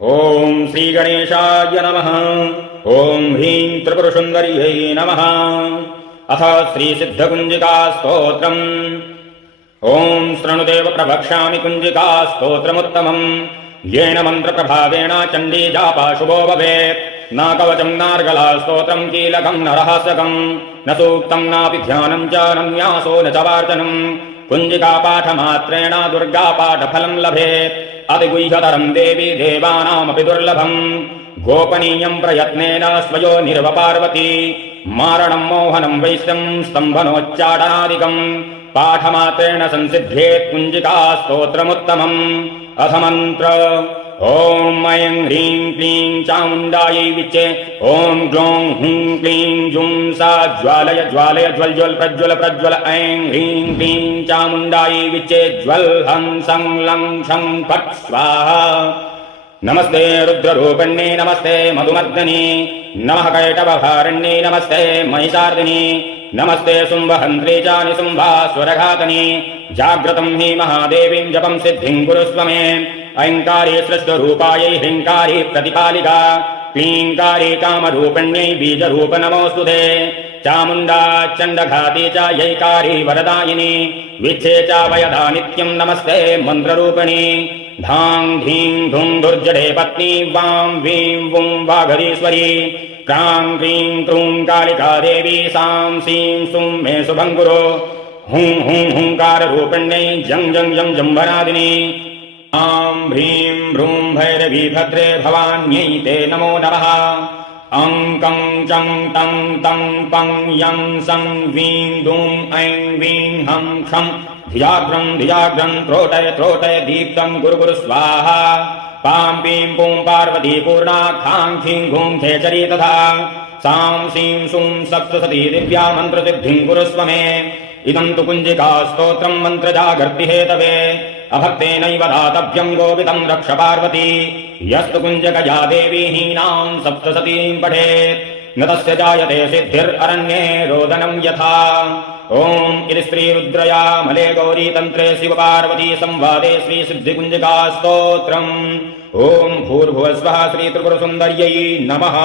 ओम श्री गणेशाय नमः। ओम ह्रीं त्रिपुरसुंदर्यै नमः। अथ श्री सिद्धकुंजिका स्तोत्रम्। ओम शृणुदेव प्रवक्ष्यामि कुंजिका स्तोत्रमुत्तमम्। येन मन्त्रप्रभावेण चण्डी जापा शुभो भवेत्। न कवचं नार्गला स्तोत्रम् कीलकम् न रहस्यकम् न सूक्तम् नापि ध्यानम् च न न्यासो न च वार्चनम्। कुंजिका पाठमात्रेण दुर्गा पाठफलम् लभेत्। अतिगुह्यतरम् देवी देवानामपि दुर्लभम्। गोपनीयम् प्रयत्नेन स्वयो निर्वपार्वती। मारणम् मोहनम् वैश्यम् स्तम्भनोच्चाटनादिकम् पाठमात्रेण संसिध्येत् कुंजिका स्तोत्रमुत्तमम्। अथ मन्त्र ओम ऐं ह्रीं क्लीं चामुण्डायै विच्चे। ओम ग्लौं हुं क्लीं जुं सा ज्वालय ज्वालय ज्वल ज्वल प्रज्वल प्रज्वल। ऐं ह्रीं क्लीं चामुण्डायै विच्चे ज्वल हं सं लं क्षं फट् स्वाहा। नमस्ते रुद्ररूपिण्ये नमस्ते मधुमर्दनी नमः कैटभहारण्ये नमस्ते महिषार्दिनी नमस्ते शुम्भहन्त्रे च निशुम्भासुरघातनी। जाग्रतं हि महादेवीं जपं सिद्धिं कुरुस्व मे। ऐङ्कारे सृष्टरूपायै ह्रीङ्कारे प्रतिपालिका क्लीङ्कारे कामरूपिण्यै बीजरूप नमोऽस्तुते। चामुण्डा चण्डघाते च यैकारे वरदायिनी विच्छे च वयदा नित्यं नमस्ते मन्त्ररूपिणी। धां धीं धुं दुर्जटे पत्नी वां वीं वुं वाघरीश्वरी। क्रां क्रीं क्रूं कालिका देवी सां सीं सुं मे शुभं कुरु। हुं हुं हुंकाररूपिण्यै जं जं जं जम्बनादिनी। आं ह्रीं भ्रूं भैरवी भद्रे भवान्यै ते नमो नमः। अं कं चं तं तं पं यं सं वीं दुं ऐं वीं हं क्षं धियाग्रं धियाग्रं त्रोटय त्रोटय दीप्तं गुरु गुरु स्वाहा। पां पीं पुं पार्वती पूर्णा खां खीं घूं खेचरी तथा। सां सीं सुं सप्तसती दिव्या मन्त्रसिद्धिं कुरुस्व मे। इदं तु कुंजिका स्तोत्रं मन्त्रजागर्ति हेतवे। अभक्तेनैव दातव्यं गोविदं रक्ष पार्वती। यस्तु कुंजकया देवी हीनां सप्तसतीं पठेत् न तस्य जायते सिद्धिररण्ये रोदनं यथा। ओम इति श्री रुद्रयामले गौरी तंत्रे शिव पार्वती संवादे श्री सिद्धिकुंजिका स्तोत्रम्। ओम भूर्भुवः स्वः श्री त्रिपुरसुंदर्यै नमः।